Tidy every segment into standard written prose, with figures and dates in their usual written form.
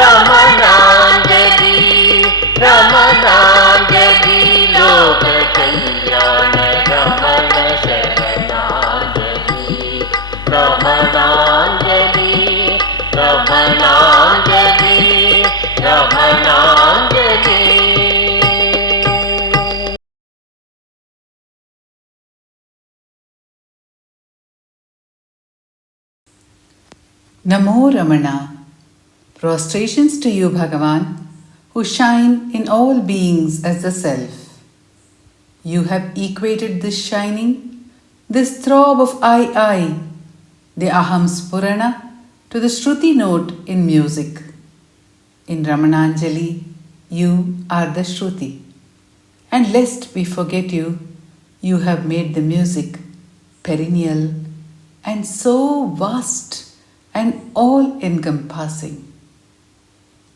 रमणांजलि रमणांजलि लोक कल्याण रमण शरणांजलि रमणांजलि रमणांजलि रमणांजलि। Namo Ramana. Prostrations to you, Bhagavan, who shine in all beings as the Self. You have equated this shining, this throb of I, the Aham Spurana, to the Shruti note in music. In Ramananjali, you are the Shruti. And lest we forget you, you have made the music perennial and so vast and all-encompassing.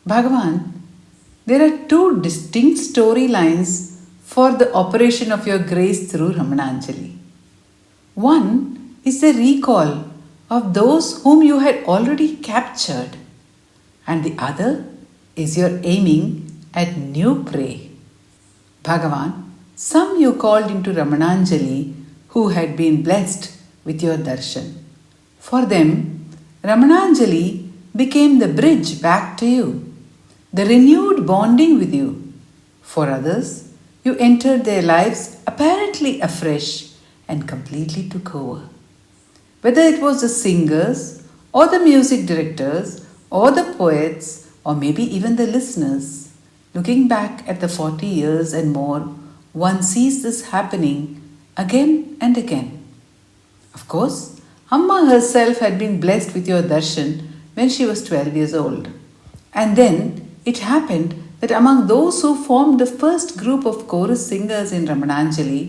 Bhagavan, there are two distinct storylines for the operation of your grace through Ramananjali. One is the recall of those whom you had already captured, and the other is your aiming at new prey. Bhagavan, some you called into Ramananjali who had been blessed with your darshan. For them, Ramananjali became the bridge back to you, the renewed bonding with you. For others, you entered their lives apparently afresh and completely took over. Whether it was the singers or the music directors or the poets or maybe even the listeners, looking back at the 40 years and more, one sees this happening again and again. Of course, Amma herself had been blessed with your darshan when she was 12 years old. And then it happened that among those who formed the first group of chorus singers in Ramananjali,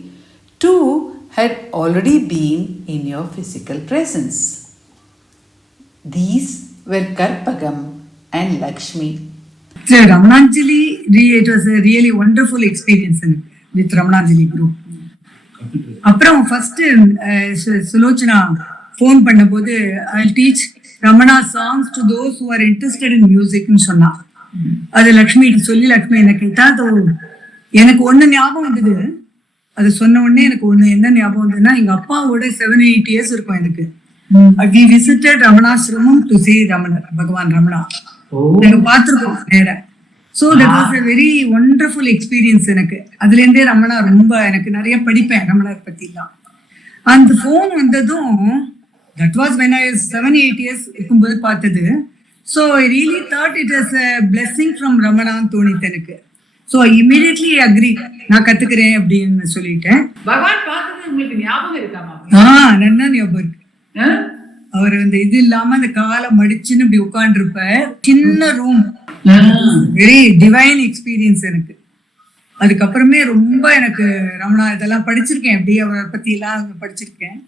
two had already been in your physical presence. These were Karpagam and Lakshmi. So Ramananjali, it was a really wonderful experience with Ramananjali group. அப்புறம் first Sulochana phone பண்ணும்போது I'll teach Ramana songs to those who are interested in music ன்னு சொன்னா. அது லக்ஷ்மி சொல்லி லக்ஷ்மி என்ன கேட்டா எனக்கு ஒண்ணு ஞாபகம் வந்தது. அது சொன்ன உடனே எனக்கு ஒண்ணு என்ன ஞாபகம் வந்ததுன்னா எங்க அப்பாவோட 7-8 years இருக்கும் எனக்கு. We visited Ramanashramam to see Ramana, Bhagavan Ramana. நாங்க பார்த்திருக்கோம் நேர. So that was a very wonderful experience எனக்கு. அதுல இருந்தே ரமணா ரொம்ப எனக்கு நிறைய படிப்பேன் ரமணார் பத்தி எல்லாம். அந்த போன் வந்ததும் that was when I was 7-8 years இருக்கும்போது பார்த்தது. So I really thought it was a blessing from Ramana தோணித்து எனக்கு. So I immediately agree. நான் கத்துக்கிறேன் அப்படின்னு சொல்லிட்டேன். பகவான் பார்த்தது உங்களுக்கு ஞாபகம் இருக்காமா? நல்லா ஞாபகம் இருக்கு. அவர் அந்த இது இல்லாம அந்த காலை மடிச்சுன்னு இப்படி உட்கார்ந்து இருப்ப சின்ன ரூம், வெரி டிவைன் எக்ஸ்பீரியன்ஸ் எனக்கு. அதுக்கப்புறமே ரொம்ப எனக்கு ரமணா இதெல்லாம் படிச்சிருக்கேன், எப்படி அவரை பத்தி எல்லாம் படிச்சிருக்கேன்.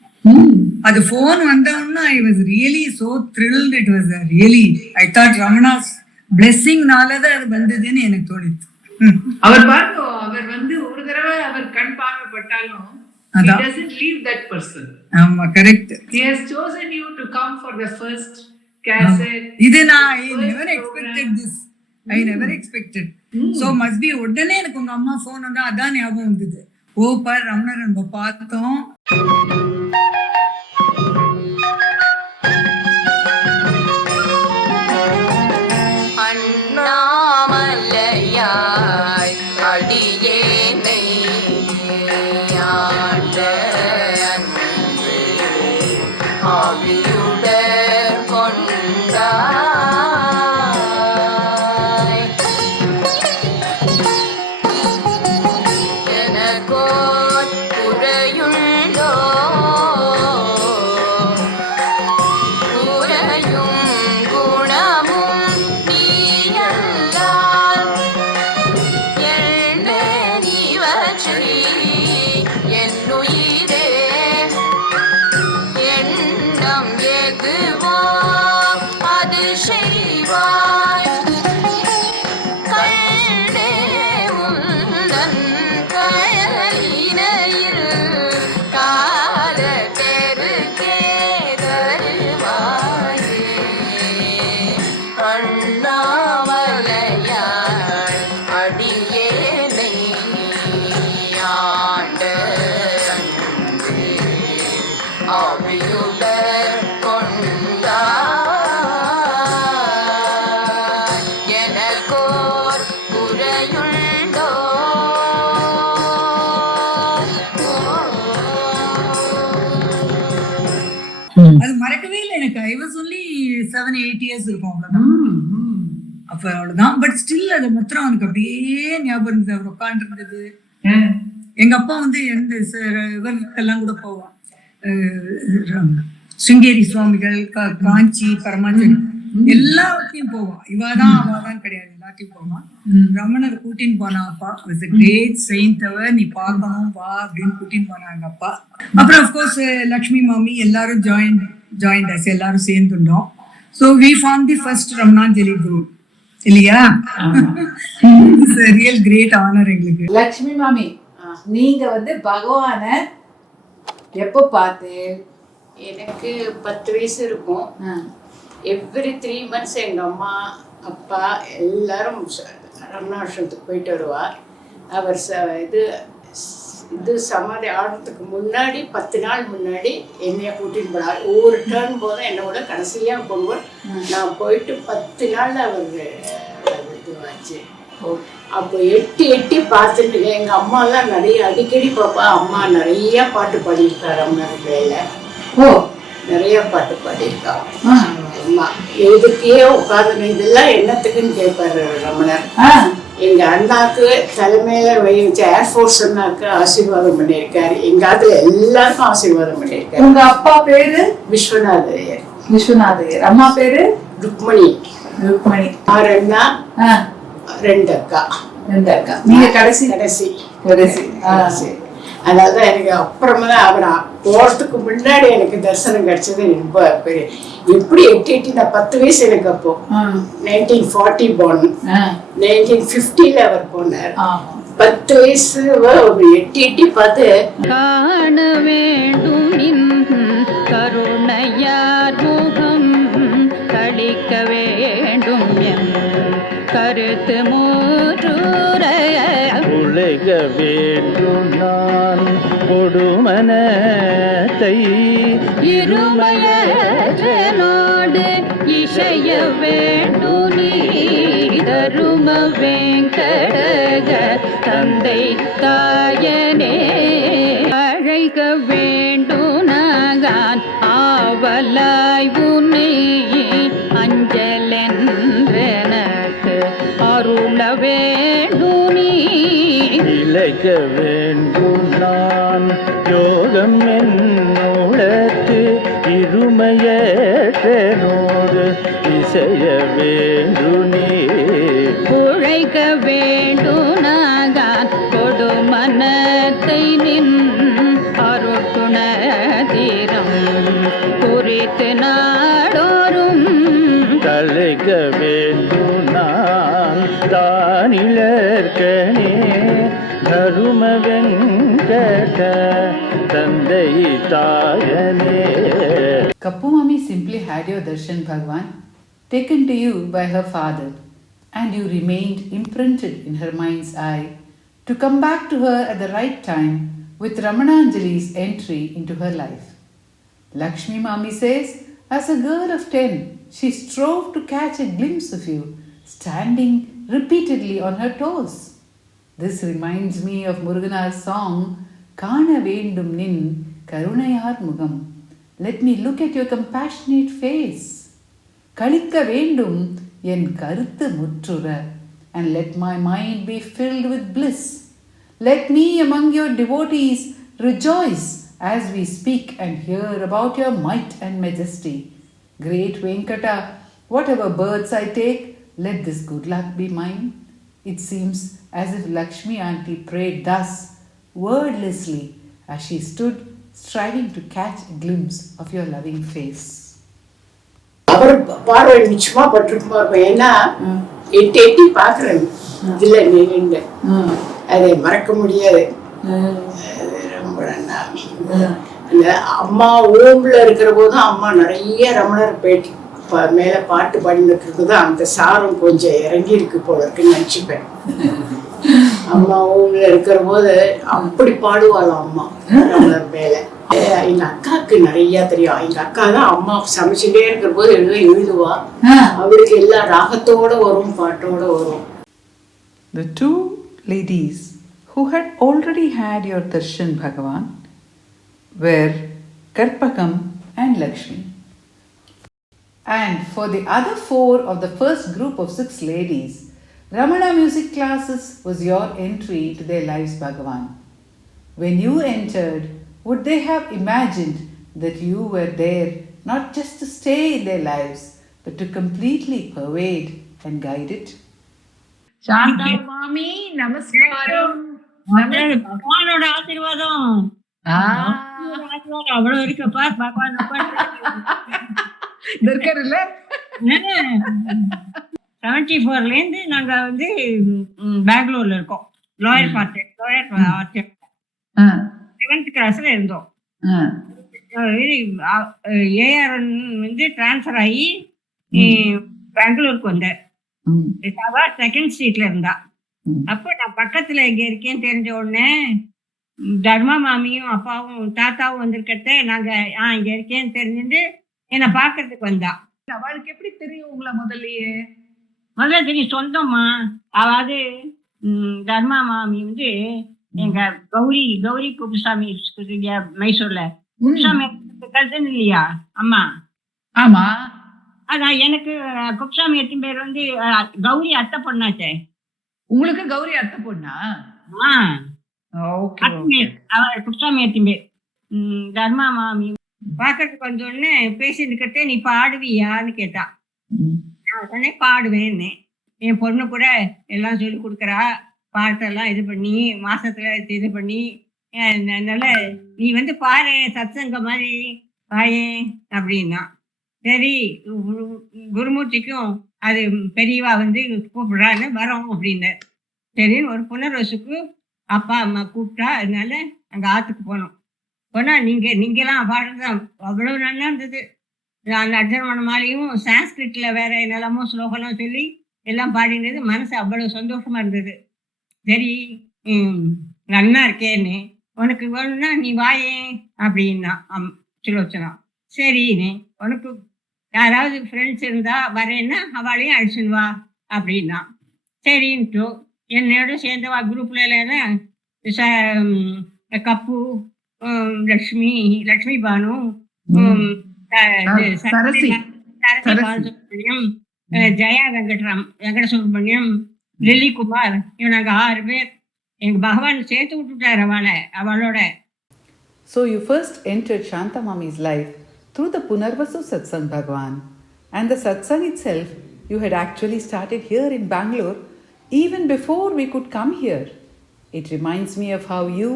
அது போன் வந்தோம்னா I was really so thrilled. It was really I thought Ramana's பிளெஸிங்னாலதான் அது வந்ததுன்னு எனக்கு தோணிச்சு. அவர் பாருங்க, அவர் ஒரு தடவை அவர் கண் பார்வைப்பட்டாலும் he doesn't leave that person. ஆமா, correct. He has chosen you to come for the first cassette. இது நான் I never expected this. I never expected. So must be உடனே எனக்கு உங்க அம்மா போன் வந்தா அதான் ஞாபகம் வந்தது. ஓ பாரு ரமணர் நம்ம பார்த்தோம். அண்ணாமலையாய் அடியேனை ஆண்ட அன்பே ஆவியுடர் கொண்டாய் எனக்கோர் குறையுள்ளோ குறையும் குணமும் நீயல்லால் எண்ணறிவற்றி என்னுயிரே அவியுடற் கொண்டாய் எனக்கோர் குறையுண்டோ அது மறக்கவே இல்லை எனக்கு. ஐ வாஸ் ஒன்லி 7-8 இயர்ஸ் இருக்கும், அவ்வளவுதான். அப்ப அவ்வளவுதான். பட் ஸ்டில் அது மாத்திரம் அவனுக்கு அப்படியே ஞாபகம் இருந்தது. அவர் உட்காந்து இருந்தது. எங்க அப்பா வந்து எந்த இவருக்கெல்லாம் கூட போவான், சிங்கேரி சுவாமிகள், காஞ்சி, பரமாச்சாரி எல்லாத்தையும் போவான். இவாதான் அவாதான் கிடையாது, எல்லாத்தையும் போவான். ரமணர் கூட்டின்னு போனா அப்பா. கிரேட் செயின்ட் அவர், நீ பார்க்கணும் வா அப்படின்னு கூட்டின்னு போனாங்க அப்பா. அப்புறம் அப்கோர்ஸ் லக்ஷ்மி மாமி எல்லாரும் ஜாயின்ட் ஆச்சு, எல்லாரும் சேர்ந்துட்டோம். So we form the first Ramananjali group இல்லையா? ரியல் கிரேட் ஆனர் எங்களுக்கு. லக்ஷ்மி மாமி, நீங்க வந்து பகவான எப்போ பார்த்து? எனக்கு 10 வயசு இருக்கும். எவ்ரி 3 months எங்கள் அம்மா அப்பா எல்லாரும் ரமணாசிரமத்துக்கு போயிட்டு வருவார். அவர் இது சமாதி ஆடுறதுக்கு முன்னாடி 10 நாள் முன்னாடி என்னைய கூட்டின்னு போனார். ஒவ்வொரு டேர்ன் போதும் என்னோட கடைசியாக போகும்போது நான் போயிட்டு 10 நாளில் அவர் இதுவாச்சு. அப்போ எட்டி பார்த்துட்டு எங்கள் அம்மாலாம் நிறைய அடிக்கடி பார்ப்பா. அம்மா நிறைய பாட்டு பாடியிருக்காரு ரமணர் வேலை. நிறைய பாட்டு பாடியிருக்கா அம்மா. எதுக்கே உட்காந்து இதெல்லாம் என்னத்துக்குன்னு கேட்பாரு ரமணர். எங்க அண்ணாக்கு தலைமையில வச்சு ஏர்ஃபோர்ஸ் அண்ணாக்கு ஆசீர்வாதம் பண்ணியிருக்காரு. எங்க ஆத்துல எல்லாருக்கும் ஆசீர்வாதம் பண்ணியிருக்காரு. உங்க அப்பா பேரு விஸ்வநாதையர். விஸ்வநாதையர். அம்மா பேரு ருக்மணி. 6 அண்ணா 2 அக்கா. நீங்க கடைசி? கடைசி. அதாவது எனக்கு அப்புறமா தான் அவர் போறதுக்கு முன்னாடி எனக்கு தரிசனம் கிடைச்சது. ரொம்ப பெரிய எப்படி எட்டி நான் 10 வயசு எனக்கு. அப்போ 1940 born. 1950 அவர் போனார். 10 வயசு எட்டி பார்த்து காண வேண்டும் கருணையார் முகம் கழிக்க வேண்டும் கருத்து உலக வேண்டும் நான் கொடுமனத்தை இருமயோடு இசைய வேண்டும் நீ தரும வெங்கடக தந்தை தாயனே அழைக்க வேண்டும் நாகான் ஆவலாய் உன்னை அஞ்சலென்றனக்கு அருள வேண்டும் நீ இழைக்க வேண்டும் நான் யோகம் என்னுளத்து இருமையோடு இசைய வேண்டும் நீ உழைக்க வேண்டும் நாகான் கொடுமனத்தை நின் அருட்டுண தீரம் குறித்து நாடோறும் கலைக்க வேண்டும் நான் தானிலர்கனே தரும வெங்கட தந்தை தாயனே. Kappu Mami simply had your darshan, Bhagwan, taken to you by her father, and you remained imprinted in her mind's eye to come back to her at the right time with Ramananjali's entry into her life. Lakshmi Mami says, as a girl of 10, she strove to catch a glimpse of you, standing repeatedly on her toes. This reminds me of Muruganar's song, Kana Vendum Nin Karunayar Mugam. Let me look at your compassionate face. Kalikka Vendum Yen Karuthu Muttura, and let my mind be filled with bliss. Let me among your devotees rejoice as we speak and hear about your might and majesty. Great Venkata, whatever births I take, let this good luck be mine. It seems as if Lakshmi auntie prayed thus, wordlessly, as she stood striving to catch a glimpse of your loving face. அவர் பார்வை நிச்சயமா பட்டிருக்குமா இருக்கும். ஏன்னா எட்டி பாக்குறேன் இதுல நின்று அதை மறக்க முடியாது. ரொம்ப அந்த அம்மா ஓம்ல இருக்கிற போதும் அம்மா நிறைய ரமணர் பேட்டி மேல பாட்டு பாடிட்டு இருக்குதான் அந்த சாரம் கொஞ்சம் இறங்கி இருக்கு போல இருக்குன்னு நினைச்சுப்பேன். அம்மா ஊர்ல இருக்கிற போது அப்படி பாடுவாளாம் அம்மா ரமணர் மேல. எங்க அக்கா அம்மாவுக்கு நிறைய தெரியும். எங்க அக்கா தான் அம்மா சமைச்சுட்டே இருக்கிற போது எழுதுவா. அவளுக்கு எல்லா ராகத்தோட வரும், பாட்டோட வரும். The two ladies who had already had your darshan, Bhagavan, were Karpakam and Lakshmi. And for the other 4 of the first group of 6 ladies, Ramana music classes was your entry into their lives, Bhagavan. When you entered, would they have imagined that you were there not just to stay in their lives, but to completely pervade and guide it? Shantha மாமி நமஸ்காரம். பகவானோட ஆசீர்வாதம் அவ்வளவு இருக்குப்பா. பகவான் இருக்காருல்ல. 74 நாங்க வந்து பெங்களூர்ல இருக்கோம். லோயர் பார்ட் 7th கிளாஸ்ல இருந்தோம். ஏஆர்என் வந்து டிரான்ஸ்ஃபர் ஆகி பெங்களூருக்கு வந்தேன். 2nd ஸ்ட்ரீட்ல இருந்தா. அப்போ நான் பக்கத்துல எங்க இருக்கேன்னு தெரிஞ்ச உடனே தர்மா மாமியும் அப்பாவும் தாத்தாவும் வந்திருக்கட்ட நாங்க இங்க இருக்கேன்னு தெரிஞ்சுட்டு என்னை பாக்குறதுக்கு வந்தா. அவளுக்கு எப்படி தெரியும் உங்களை முதல்லயே? முதல்ல தெரியும், சொந்தம்மா. அதாவது தர்மா மாமி வந்து எங்க கௌரி குப்புசாமி மைசூர்ல குப்புசாமி கல்சன் இல்லையா அம்மா? ஆமா. அதான் எனக்கு குப்புசாமி எத்தனை பேர் வந்து கௌரி அத்தை பொண்ணாச்சே. உங்களுக்கு கௌரி அத்தை பொண்ணா? குப்புசாமி எத்தனை பேர். தர்மா மாமி பாக்கிறதுக்கு வந்த உடனே பேசிட்டு நீ பாடுவியான்னு கேட்டா. நான் உடனே பாடுவேன்னு. என் பொண்ணு கூட எல்லாம் சொல்லி கொடுக்குறா, பாட்டெல்லாம் இது பண்ணி மாசத்துல இது பண்ணி. அதனால நீ வந்து பாரு சத்சங்க மாதிரி பாயே அப்படின்னா. சரி, குருமூர்த்திக்கும் அது பெரியவா வந்து கூப்பிடுறான்னு வரோம் அப்படின்னு. சரின்னு ஒரு புனர்வசுக்கு அப்பா அம்மா கூப்பிட்டா. அதனால அங்க ஆத்துக்கு போனோம். போனா நீங்கெல்லாம் பாடுறதுதான் அவ்வளவு நல்லா இருந்தது. அந்த அர்ஜுன மாலையும் சான்ஸ்கிரிட்ல வேற என்னெல்லாமோ ஸ்லோகம்லாம் சொல்லி எல்லாம் பாடினது மனசு அவ்வளவு சந்தோஷமா இருந்தது. சரி, நல்லா இருக்கேன்னு, உனக்கு வேணும்னா நீ வாயே அப்படின்னா சுலோச்சனா. சரின்னு, உனக்கு யாராவது ஃப்ரெண்ட்ஸ் இருந்தா வரேன்னா அவளையும் அழிச்சுன்னு வா அப்படின்னா. சரின்ட்டு என்னோட சேர்ந்தவா குரூப்ல இல்லைன்னா கப்பு, லக்ஷ்மி பானு, பாலசுப்ரமணியம், ஜெயா வெங்கட சுப்ரமணியம், லில்லி குமார், இவனாங்க 6 பேர். எங்க பகவான் சேர்த்து விட்டுட்டார் அவளோட. So you first entered Shanta Mami's life through the Punarvasu Satsang, Bhagavan. And the Satsang itself you had actually started here in Bangalore even before we could come here. It reminds me of how you,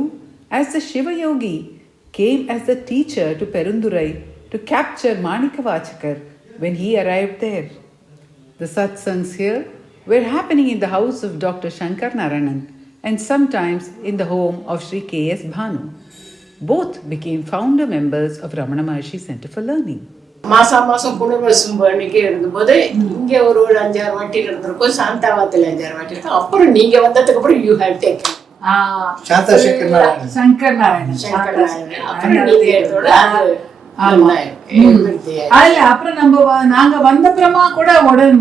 as the Shiva Yogi, came as the teacher to Perundurai to capture Manikavachakar when he arrived there. The Satsangs here were happening in the house of Dr. Shankar Narayanan and sometimes in the home of Sri K.S. Bhanu. Both became founder members of Ramana Maharshi Center for Learning. மாசம் புனர்வசம் பண்ணிக்கே இருந்தபோது இங்க ஒரு 5-6 வாட்டி இருந்திருக்கும். சாந்தாவாத்துல 5-6 வாட்டி இருக்கும். அப்புறம் நீங்க வந்ததுக்கு அப்புறம் you have taken Shankar Narayanan. அப்புறம் நீங்க எடுத்தோட அதுல அப்புறம் நாங்க வந்தப்புறமா கூட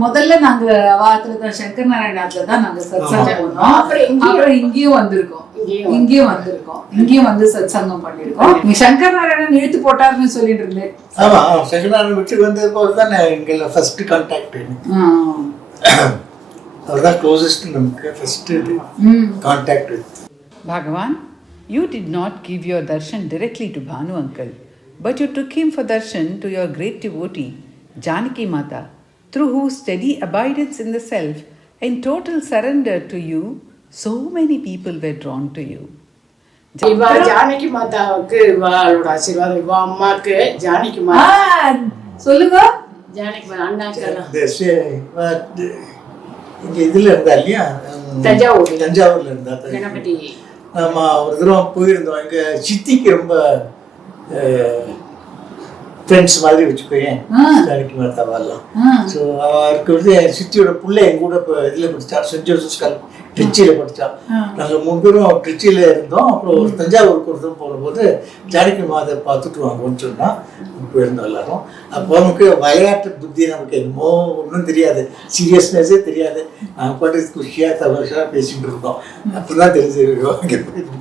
முதல்ல நாங்க அவாத்துல சங்கர் நாராயணத்துல தான் நாங்க சத்சங்கம் போனோம். அப்புறம் இங்கேயும் வந்திருக்கோம். இங்கேயும் வந்து சத்சங்கம் பண்ணிருக்கோம். நீ சங்கர் நாராயணன் இழுத்து போட்டாருன்னு சொல்லிட்டு இருந்தேன். ஆமா, சங்கர் நாராயணன் வீட்டுக்கு வந்த போது தான் எங்கள ஃபர்ஸ்ட் கான்டாக்ட். அவர்தான் க்ளோசஸ்ட் நமக்கு first contact. Bhagavan, you did not give your darshan directly to Bhanu uncle, but you took him for darshan to your great devotee, Janaki Mata, through whose steady abidance in the self and total surrender to you, so many people were drawn to you. Janaki மாதாவுக்கு இவாளோட ஆசீர்வாதம். இவா அம்மாக்கு ஜானகி மாதா சொல்லுங்க. ஜானகி மாதா அண்ணாக்கெல்லாம் இங்க இதுல இருந்தா இல்லையா, தஞ்சாவூர்ல இருந்தா. கணபதி நம்ம ஒரு தடவை போயிருந்தோம். எங்க சித்திக்கு ரொம்ப ஃப்ரெண்ட்ஸ் மாதிரி வச்சுக்கோயேன் ஆ. ஜானகி மாதா வரலாம். ஆ. ஸோ அவருக்கு வந்து என் சித்தியோட பிள்ளை என் கூட இப்போ இதில் படித்தா, சென்ட் ஜோசப்ஸ் காலேஜ் ட்ரிச்சியில் படித்தா. நாங்கள் 3 பேரும் ட்ரிச்சியில் இருந்தோம். அப்புறம் ஒரு தஞ்சாவூருக்கு ஒருத்தர் போகும்போது ஜானகி மாதை பார்த்துட்டு வாங்கன்னு சொன்னால் போயிருந்தோம் எல்லாரும். அப்போ நமக்கு விளையாட்டு புத்தி நமக்கு என்னமோ ஒன்றும் தெரியாது, சீரியஸ்னஸே தெரியாது. நாங்கள் பாட்டு குஷியாக தமாஷாக பேசிகிட்டு இருந்தோம். அப்போ தான் தெரிஞ்சு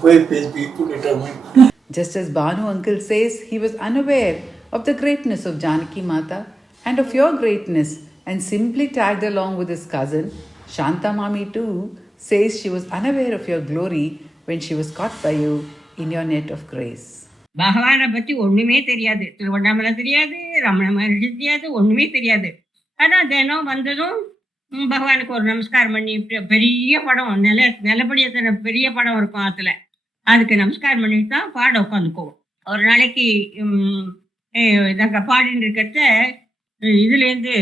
போய் பேசி பண்ணிட்டோமே. Just as Banu uncle says he was unaware of the greatness of Janaki Mata and of your greatness and simply tagged along with his cousin, Shanta Mami too says she was unaware of your glory when she was caught by you in your net of grace. பகவானை பற்றி ஒன்றுமே தெரியாது, திருவண்ணாமலை தெரியாது, ரமண மகர்ஷி தெரியாது, ஒன்றுமே தெரியாது. ஆனால் தினம் வந்ததும் பகவானுக்கு ஒரு நமஸ்காரம் பண்ணி, பெரிய படம் நிலப்படி எத்தனை பெரிய படம் இருக்கும் ஆற்றுல, அதுக்கு நமஸ்காரம் பண்ணிட்டு தான் பாட உட்காந்துக்குவோம். ஒரு நாளைக்கு நாங்கள் பாடின்னு இருக்கிறத இதுலேருந்து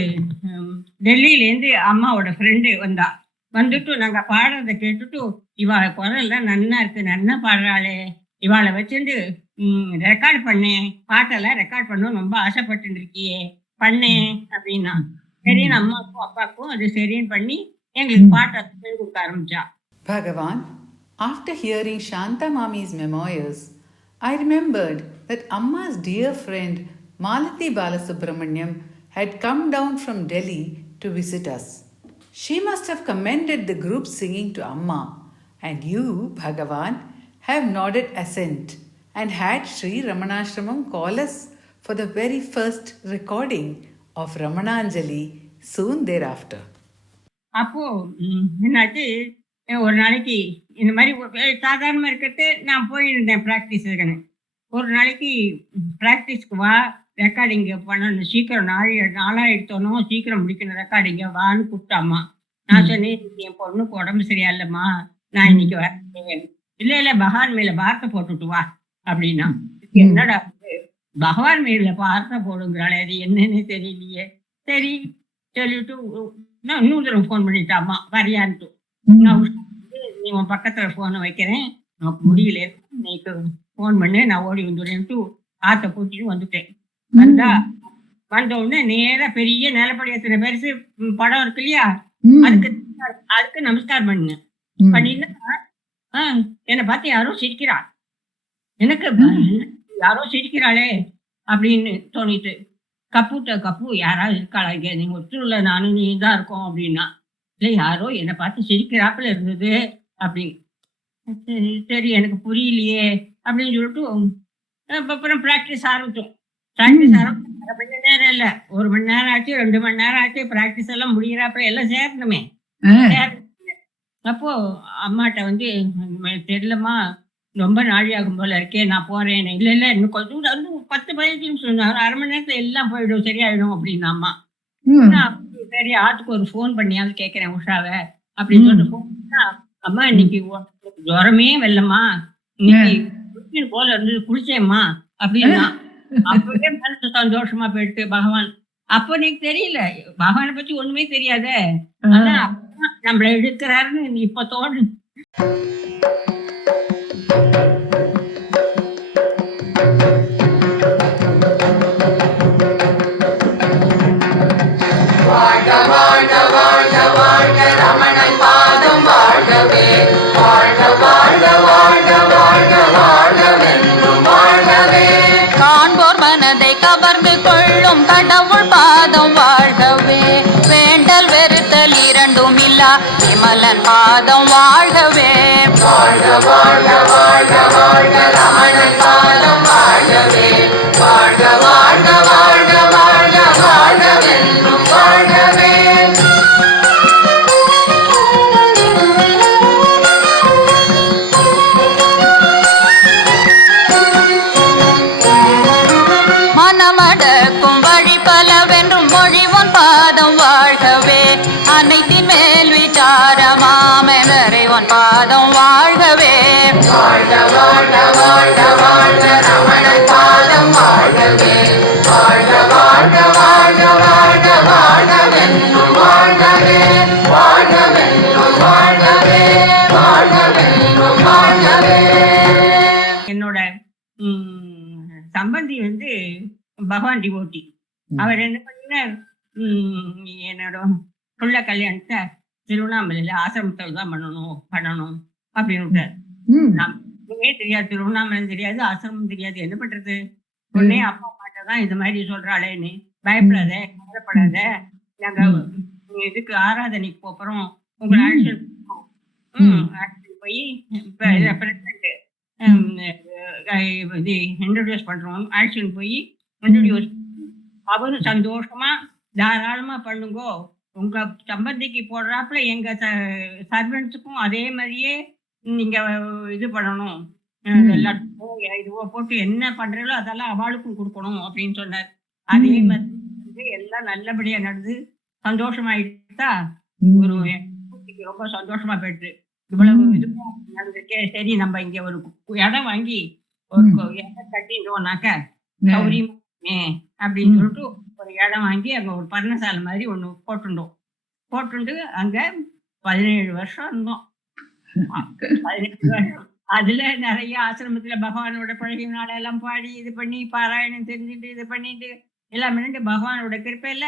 டெல்லியிலேருந்து அம்மாவோட ஃப்ரெண்டு வந்துட்டு நாங்கள் பாடுறதை கேட்டுட்டு, இவா குரல்லாம் நன்னா இருக்கு, நன்னா பாடுறாளே, இவாளை வச்சுட்டு ரெக்கார்ட் பண்ணேன், பாட்டெல்லாம் ரெக்கார்ட் பண்ணணும் ரொம்ப ஆசைப்பட்டு இருக்கியே பண்ணேன் அப்படின்னா, சரின்னு அம்மாவுக்கும் அப்பாவுக்கும் அது சரின்னு பண்ணி எங்களுக்கு பாட்டை சொல்லி கொடுக்க ஆரம்பிச்சா. Bhagavan, after hearing Shanta Mami's memoirs, I remembered that Amma's dear friend Malati Balasubramaniam had come down from Delhi to visit us. She must have commended the group singing to Amma, and you, Bhagavan, have nodded assent and had Sri Ramanashramam call us for the very first recording of Ramananjali soon thereafter. அப்போ என்னாச்சு, ஒரு நாளைக்கு இந்த மாதிரி சாதாரணமாக இருக்கிறது நான் போயிருந்தேன் ப்ராக்டிஸுக்குன்னு. ஒரு நாளைக்கு ப்ராக்டிஸ்க்கு வா, ரெக்கார்டிங்க பண்ணணும், சீக்கிரம் நாளாக எடுத்தோணும், சீக்கிரம் முடிக்கணும், ரெக்கார்டிங்க வான்னு கூப்பிட்டாம்மா. நான் சொன்னேன், என் பொண்ணுக்கு உடம்பு சரியா இல்லைம்மா, நான் இன்னைக்கு வரேன். இல்லை பகவான் மேலே பாரத்தை போட்டுட்டு வா அப்படின்னா. என்னடா பகவான் மேல பாரத்தை போடுங்கிறாளே, அது என்னன்னு தெரியலையே. சரி சொல்லிட்டு நான் இன்னொரு தடவை ஃபோன் பண்ணிட்டாம்மா வரையான்ட்டு. நான் நீ உன் பக்கத்தில் ஃபோனை வைக்கிறேன், நமக்கு முடியல, இன்னைக்கு ஃபோன் பண்ணு, நான் ஓடி வந்துடுறேன்ட்டு ஆற்ற கூட்டிட்டு வந்துட்டேன். வந்த உடனே நேராக பெரிய நிலப்படி எத்தனை பெருசு படம் இருக்கு இல்லையா, அதுக்கு நமஸ்காரம் பண்ணுங்க. பண்ணினா என்னை பார்த்து யாரோ சிரிக்கிறாள், எனக்கு யாரோ சிரிக்கிறாளே அப்படின்னு தோணிட்டு, கப்பு யாராவது இருக்காளா இங்கே, நீங்க ஒத்துள்ள நானும் நீ தான் இருக்கோம் அப்படின்னா. இல்லை யாரோ என்னை பார்த்து சிரிக்கிறாப்புல இருந்தது அப்படின்னு. சரி சரி எனக்கு புரியலையே அப்படின்னு சொல்லிட்டு அப்புறம் ப்ராக்டிஸ் ஆரம்பிச்சோம். ப்ராக்டிஸ் ஆரம்பிச்சு 1/2 மணி நேரம் இல்லை, 1 மணி நேரம் ஆச்சு, 2 மணி நேரம் ஆச்சு. ப்ராக்டிஸ் எல்லாம் முடிகிறாப்புல எல்லாம் சேரணுமே. அப்போ அம்மாட்ட வந்து தெரியலம்மா, ரொம்ப நாழி ஆகும் போல இருக்கே, நான் போறேன். இல்லை இன்னும் கொஞ்சம் வந்து 10-15 நிமிஷம், 1/2 மணி நேரத்துல எல்லாம் போயிடும், சரியாயிடும் அப்படின்னு அம்மா. சரி ஆத்துக்கு ஒரு ஃபோன் பண்ணியாவது கேட்கிறேன் உஷாவை அப்படின்னு சொல்லிட்டு ஃபோன் பண்ணா, அம்மா இன்னைக்கு ஜுரமே வெள்ளம்மா, இன்னைக்கு போல இருந்து குளிச்சேம்மா அப்படின்னா. அப்பவே மனசு சந்தோஷமா போயிட்டு பகவான். அப்போ எனக்கு தெரியல, பகவானை பத்தி ஒண்ணுமே தெரியாத, ஆனா நம்மள எடுக்கிறாருன்னு இப்ப தோணு. வாழ்க வாழ்க வாழ்க வாழ்க ரமணன் பாதம் வாழ்கவே, வாழ்க வாழ்க வாழ்க வாழ்க வாழ்கவென்றும் வாழ்கவே. காண்போர் மனதை கவர்ந்து கொள்ளும் கடவுள் பாதம் வாழ்கவே, வேண்டல் வெறுத்தல் இரண்டும் இல்லா விமலன் பாதம் வாழ்கவே. வாழ்க வாழ்க வாழ்க வாழ்க ரமணன் பாதம் வாழ்கவே, வாழ்க வாழ்க வாழ்க வாழ்க வாழ்கவென்றும் வாழ்கவே. மனமடக்கும் வழி பலவென்றும் மொழிவன் பாதம் வாழ்கவே, அனைத்தின் மேல் விசாரமாமெனறைவன் பாதம் வாழ்கவே. வாழ்க வாழ்க வாழ்க வாழ்க ரமணன் பாதம் வாழ்கவே, வாழ்க வாழ்க வாழ்க வாழ்க வாழ்கவென்றும் வாழ்கவே, வாழ்கவென்றும் வாழ்கவே, வாழ்கவென்றும் வாழ்கவே. என்னோட சம்பந்தி வந்து பகவான் டிவோட்டி. அவர் என்ன பண்ணினார், என்னோட புள்ள கல்யாணத்தை திருவண்ணாமலையில ஆசிரமத்தில் தான் பண்ணணும் அப்படின்னு விட்டார். நமக்குமே தெரியாது, திருவண்ணாமலை தெரியாது, ஆசிரமம் தெரியாது, என்ன பண்றது? உடனே அப்பா அம்மாட்ட தான் இது மாதிரி சொல்றாளேன்னு, பயப்படாத, கவலைப்படாத, நாங்க இதுக்கு ஆராதனைக்கு போறோம், உங்களை அழைச்சிட்டு போய் இன்ட்ரோடியூஸ் பண்றோம், அழைச்சிட்டு போய் இன்ட்ரோடியூஸ் அவரும் சந்தோஷமா தாராளமா பண்ணுங்கோ, உங்க சம்பந்திக்கு போடுறாப்புல எங்க சர்வெண்ட்ஸுக்கும் அதே மாதிரியே நீங்க இது பண்ணணும், இதுவோ போட்டு என்ன பண்றீங்களோ அதெல்லாம் அவளுக்கும் கொடுக்கணும் அப்படின்னு சொன்னார். அதே மாதிரி எல்லாம் நல்லபடியா நடந்து சந்தோஷமாயிட்டா ஒரு ரொம்ப சந்தோஷமா போயிட்டு, இவ்வளவு இதுக்கும் நடந்துருக்கே, சரி நம்ம இங்க ஒரு இடம் வாங்கி ஒரு இடம் கட்டிட்டோம்னாக்க சௌரியமே அப்படின்னு சொல்லிட்டு ஒரு இடம் வாங்கி அங்க ஒரு பர்ணசாலை மாதிரி ஒண்ணு போட்டுண்டு அங்க 17 வருஷம் இருந்தோம். 17 வருஷம் அதுல நிறைய ஆசிரமத்துல பகவானோட பழகினால எல்லாம் பாடி இது பண்ணி பாராயணம் தெரிஞ்சுட்டு இது பண்ணிட்டு எல்லாம் பண்ணிட்டு பகவானோட கிருப்பையில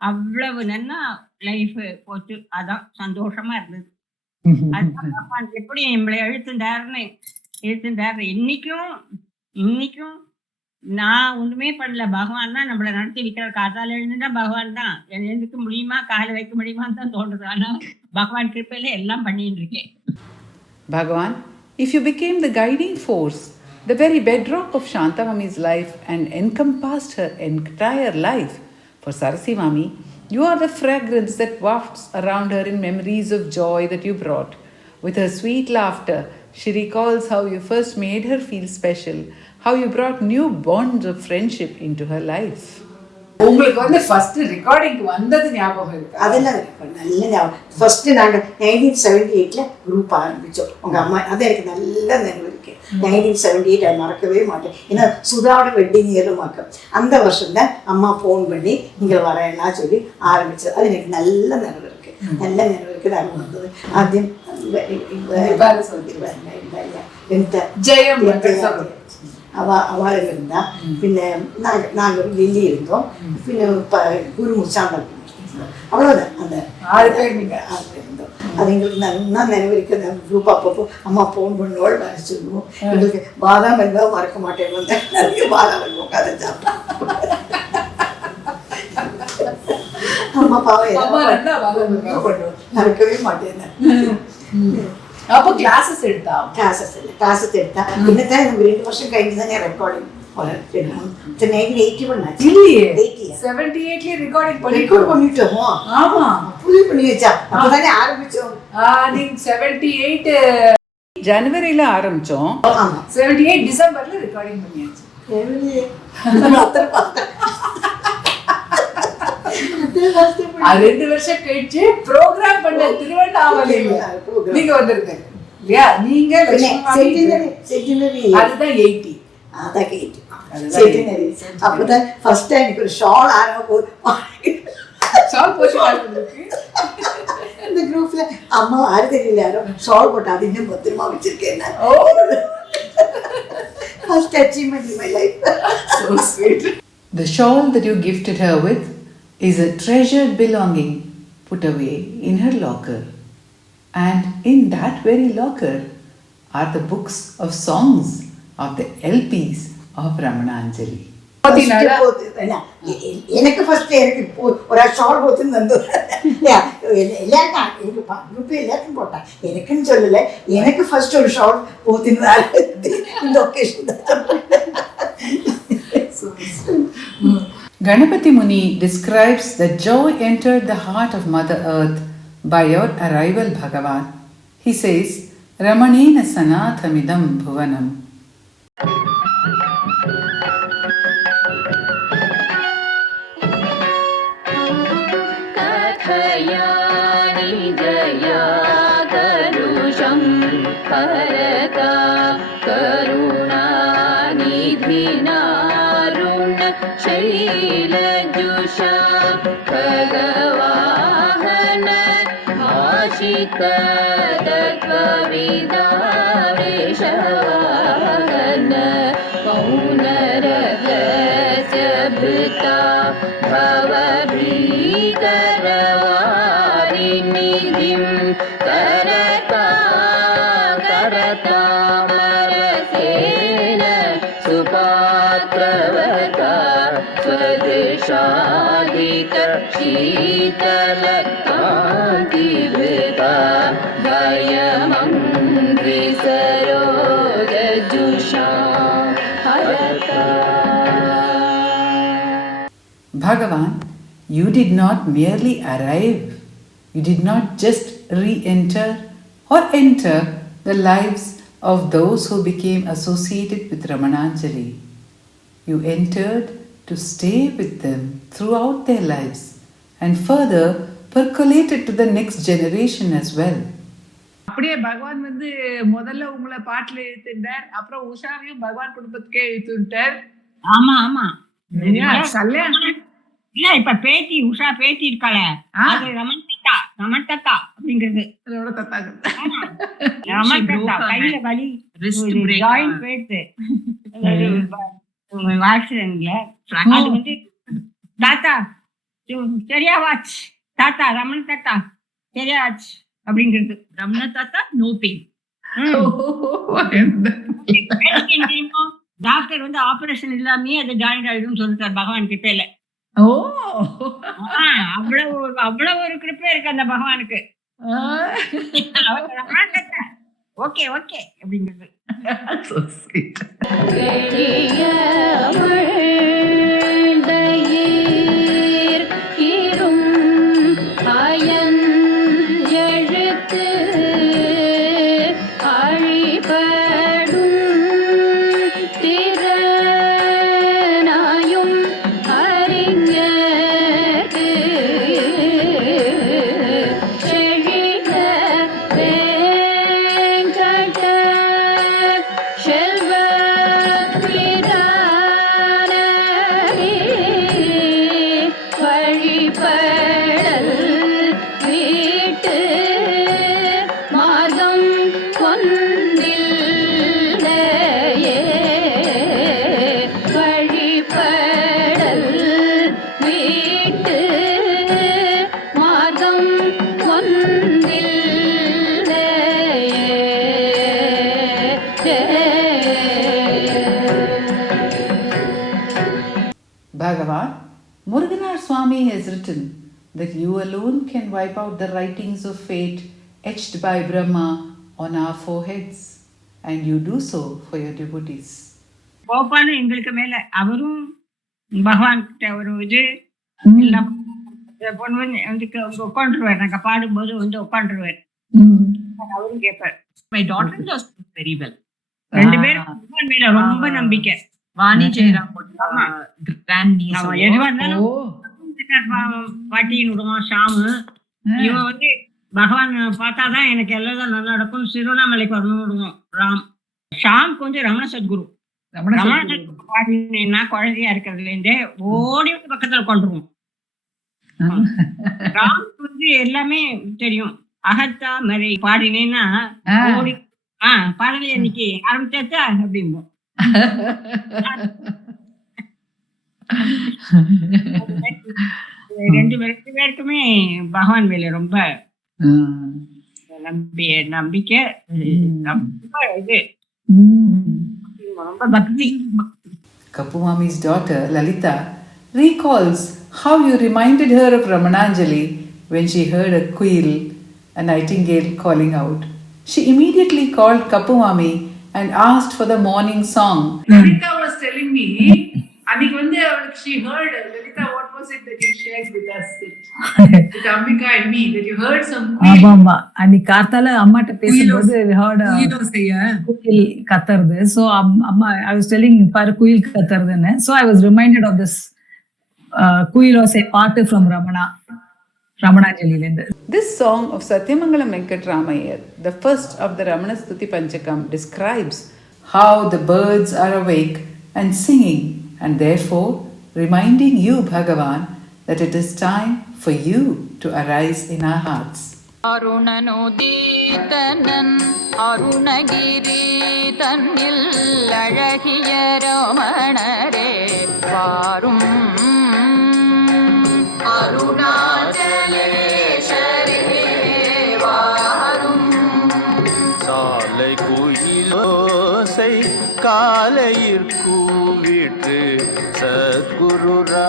அவ்வளவு நன்னா லைஃப் போச்சு. அதான் சந்தோஷமா இருந்தது. அதுதான் பகவான் எப்படி நம்மளை எழுத்துண்டாரு. இன்னைக்கும் நான் ஒண்ணுமே பண்ணல, பகவான் தான் நம்மளை நடத்தி வைக்கிற. காத்தால எழுந்துட்டா பகவான் தான், எழுந்துக்க முடியுமா, காலை வைக்க முடியுமான்னு தான் தோன்றுது. ஆனா பகவான் கிருப்பையில எல்லாம் பண்ணிட்டு இருக்கேன். Bhagavan, if you became the guiding force, the very bedrock of Shantamami's life and encompassed her entire life, for Sarasi Mami, you are the fragrance that wafts around her in memories of joy that you brought. With her sweet laughter, she recalls how you first made her feel special, how you brought new bonds of friendship into her life. உங்களுக்கு வந்து first recording வந்தது ஞாபகம் இருக்கு? அதெல்லாம் இருக்கு, நல்ல ஞாபகம். First நாங்கள் 1978 குரூப் ஆரம்பித்தோம். உங்கள் அம்மா அது எனக்கு நல்ல நினைவு இருக்கு. 1978 அதை மறக்கவே மாட்டேன். ஏன்னா சுதாவோட வெட்டிங் இயருமாக்க அந்த வருஷம் தான் அம்மா ஃபோன் பண்ணி இங்கே வரேன்னா சொல்லி ஆரம்பித்தது. அது எனக்கு நல்ல நினைவு இருக்கு, நல்ல நினைவு இருக்கு. நாங்கள் வந்தது ஆദ്യം ஜெயம் அவள் இருந்தா, பின்ன நாங்கள் லில்லி இருந்தோம், பின்ன குரு முசாம்பல், அவ்வளோதான். அந்த 6 பேர் இருந்தோம். அது எங்களுக்கு நல்லா நினைவு இருக்கு. அந்த குரூப் அப்பப்போ அம்மா ஃபோன் பண்ணுவோம், வர சொல்லுவோம். எங்களுக்கு பாதாம் இருந்தால் மறக்க மாட்டேன், வந்தேன் நிறைய பாதாம் இருக்கும், கதை சாப்பிட்டா அம்மா பாவம் மறக்கவே மாட்டேன். அப்போ கிளாஸஸ் எடுத்தா இன்னத்தான் நம்ம 2 வருஷம் கழிஞ்சு தானே ரெக்கார்டிங் 1981 இல்லையே, 78 ரெக்கார்டிங் பண்ணிட்டோமோ? ஆமா, புள்ளி பண்ணி வச்சா அப்பதானே ஆரம்பிச்சோம். நீங்க 78 ஜனவரியில ஆரம்பிச்சோம், 78 டிசம்பர்ல ரெக்கார்டிங் பண்ணியாச்சு. 2 வருஷம் கழிச்சு ப்ரோக்ராம் பண்ண திருவண்ணாமலையில நீங்க வந்திருக்கீங்க இல்லையா? நீங்க அதுதான் 80. அதான் 80 சென்டினரி. அப்பதான் ஃபர்ஸ்ட் டைம் எனக்கு ஒரு ஷால் ஷால் போச்சு. இந்த குரூப்ல அம்மா தெரியல யாரும் ஷால் போட்டா, அது இன்னும் பத்திரமா வச்சிருக்கேன். First achievement in my life. So sweet. The shawl that you gifted her with is a treasured belonging put away in her locker. And in that very locker are the books of songs of the LPs of Ramananjali. எனக்கு first எனக்கு ஒரு shawl போத்துன்னு வந்தது. எல்லாருக்கும் குரூப்பே எல்லாருக்கும் போட்டான், எனக்குன்னு சொல்லலை. எனக்கு ஃபர்ஸ்ட் ஒரு ஷால் போத்துன்னு இந்த occasion. Ganapati Muni describes that joy entered the heart of Mother Earth by your arrival, Bhagavan. He says, Ramanena sanathamidam bhuvanam. Kathayani jaya garusham parata karuna nidhina शैलजुषा खगवाहन आशिकतत्त्वविदारेशवाहन मौनरहस्य हृता भवभीकरवारिनिधिं करता करतामरसेन सुपात्रवता स्वदृशादिकशीतलकान्तिवृता भयमङ्घ्रिसरोजजुषा हरता. Bhagavan, you did not merely arrive. You did not just re-enter or enter the lives of those who became associated with Ramananjali. You entered to stay with them throughout their lives and further percolated to the next generation as well. அப்படியே பகவான் வந்து முதல்ல உங்களை பாட்டுல இழுத்துட்டார், அப்புறம் உஷாவையும் பகவான் குடும்பத்துக்கே இழுத்துட்டார். ஆமா ஆமா கல்யாணம் இல்ல இப்ப பேத்தி உஷா பேத்தி இருக்காள, அது ரமன் தத்தா அப்படிங்கிறது. ரமன் தத்தா கையில வலி ஜாயின் போயிடுது ஆக்சிடென்ட்ல. அது வந்து தாத்தா சரியா வாட்ச், தாத்தா ரமன் தாத்தா சரியா வாட்ச் அப்படிங்கிறது. ரமண தாத்தா நோ பெயின். டாக்டர் வந்து ஆபரேஷன் இல்லாமே அது ஜாயின் ஆயிடும் சொல்லிட்டார் பகவான் கிருப்பையில. அவ்வளவு அவ்வளவு ஒரு கிருப்பை இருக்கு அந்த பகவானுக்கு. ஓகே ஓகே அப்படிங்கிறது. Bhagavan, Muruganar Swami has written that you alone can wipe out the writings of fate etched by Brahma on our foreheads, and you do so for your devotees. Gopalu எங்களுக்கு மேல அவரும் பகவான் கிட்ட ஒரு இது எல்லாம் பொண்ணு வந்து உட்காந்துருவார். நாங்க பாடும்போது வந்து உட்காந்துருவார், அவரும் கேட்பார். My daughter was very well. ரெண்டு பேரும் பகவான் மேல ரொம்ப நம்பிக்கை. வாணி ஜெயராம் எதுவா இருந்தாலும் பாட்டின்னு விடுவான் ஷாமு. இவன் வந்து பகவான் பார்த்தாதான் எனக்கு எல்லாம் நல்லா நடக்கும், திருவண்ணாமலைக்கு வரணும்னு விடுவோம். ஷாம் கொஞ்சம் ரமண சத்குரு. ரமண பாடினா குழந்தையா இருக்கிறதுல இருந்தே ஓடி வந்து பக்கத்துல கொண்டுருவோம். ராமுக்கு வந்து எல்லாமே தெரியும். அகத்தா மறை பாடினேன்னா ஓடி பாடல இன்னைக்கு ஆரம்பிச்சாச்சா அப்படிம்போம். ரெண்டு பேருக்குமே பகவான் மேல ரொம்ப நம்பிக்கை, இது ரொம்ப பக்தி. Kappu Mami's daughter Lalita recalls how you reminded her of Ramananjali when she heard a quail, a nightingale calling out. She immediately called Kappu Mami and asked for the morning song. Lalita was telling me, அன்னைக்கு வந்து அவளுக்கு she heard, Lalita, what was it that you shared with us, with Ambika and me, that you heard some quail? ஆமா, அன்னைக்கு கார்த்தால அம்மாட்ட பேசும்போது we heard குயில் கத்துறது. So அம்மா I was telling பாரு குயில் கத்துறதுன்னு. So I was reminded of this குயில் was a part from Ramananjali. This song of Satyamangalam Venkatramayar, the first of the Ramana Stuti Panchakam, describes how the birds are awake and singing, and therefore reminding you, Bhagavan, that it is time for you to arise in our hearts. அருணனுதீதனன் Arunagiri தன்னில் அழகிய ரமணரே வாரும்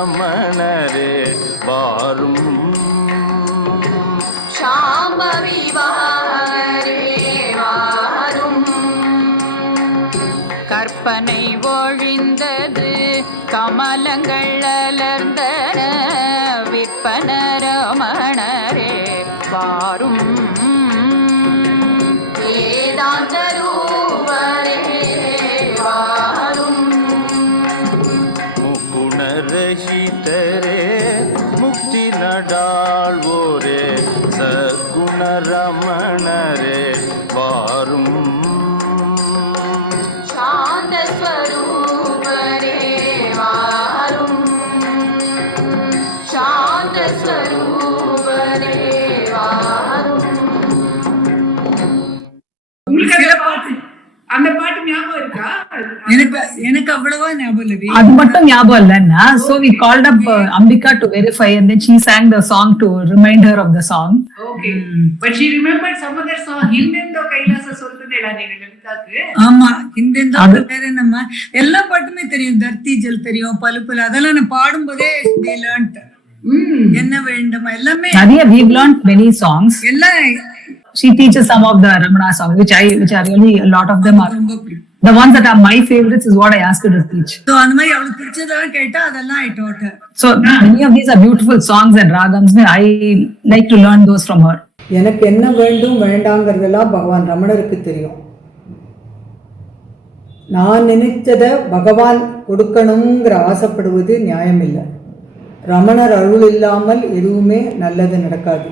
ரமணரே வாரும் சாம்பவி வாரே வாரும். கற்பனை ஒழிந்தது கமலங்கள் அலர்ந்தன விற்பன ரமணரே வாரும். வேதாந்த ரூபரே வாரும். முகுணரஹிதரே முக்தி நடாழ்வோரே சகுண ரமணரே வாரும். சாந்த ஸ்வரூபரே வாரும். சாந்த ஸ்வரூபரே வாரும். உங்களுக்கு அந்த பாட்டு ஞாபகம் இருக்கா? எனக்கு அவ்வளவா ஞாபகம் இல்லை. அது மட்டும் ஞாபகம் இல்லைன்னா so we called up Ambika to verify and then she sang the song to remind her of the song. Okay, but she remembered some other song. Hindendo Kailasa சொல்லுதேடா நீங்க லலிதாக்கு. ஆமா, ஹிந்தெந்தோ வேற நம்ம எல்லா பாட்டுமே தெரியும். தர்த்தி ஜல் தெரியும், பலுப்புல அதெல்லாம் நான் பாடும்போதே they learned. என்ன வேண்டும் எல்லாமே நிறைய we've learned many songs. எல்லாம் She teaches some of the Ramana songs, which are really a lot of them are the ones that are my favorites is what I asked her to teach. So அந்த மாதிரி அவளுக்கு பிடிச்சதெல்லாம் கேட்டா அதெல்லாம் I taught her. So many of these are beautiful songs and ragams. I like to learn those from her. எனக்கு என்ன வேண்டும் வேண்டாங்கிறதெல்லாம் பகவான் ரமணருக்கு தெரியும். நான் நினைச்சதை பகவான் கொடுக்கணுங்கிற ஆசைப்படுவது நியாயம் இல்லை. ரமணர் அருள் இல்லாமல் எதுவுமே நல்லது நடக்காது.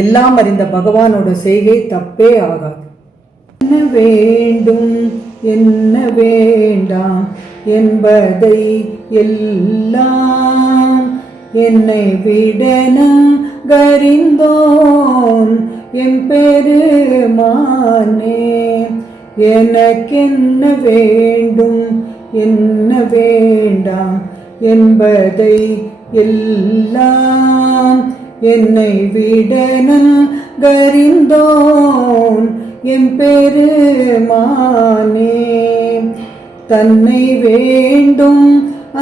எல்லாம் அறிந்த பகவானோட செய்கை தப்பே ஆகாது. என்ன வேண்டும் என்ன வேண்டாம் என்பதை எல்லாம் என்னை விடனம் கரிந்தோன் எம்பெருமானே. எனக்கென்ன வேண்டும் என்ன வேண்டாம் என்பதை எல்லாம் என்னை விடனன் கரிந்தோன் எம்பெருமானே. தன்னை வேண்டும்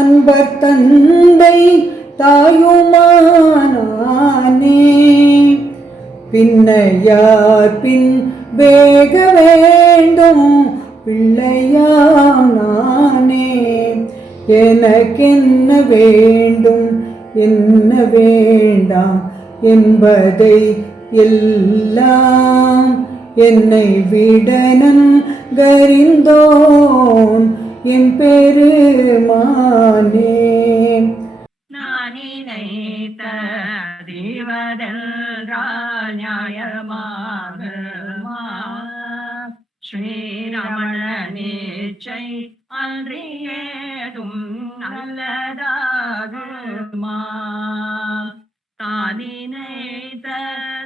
அன்பர் தந்தை தாயுமானானே. பின்னையார் பின் வேக வேண்டும் பிள்ளையாம் நானே. எனக்கென்ன வேண்டும் என்ன வேண்டாம் என்பதை எல்லாம் என்னை விடனன் கரிந்தோன் எம்பெருமானே. நானினைத்த தேவதென்றால் நியாயமாகுமா? ஸ்ரீரமணனேச்சை அன்றியேதும் நல்லதாகுமா? தானினைத்த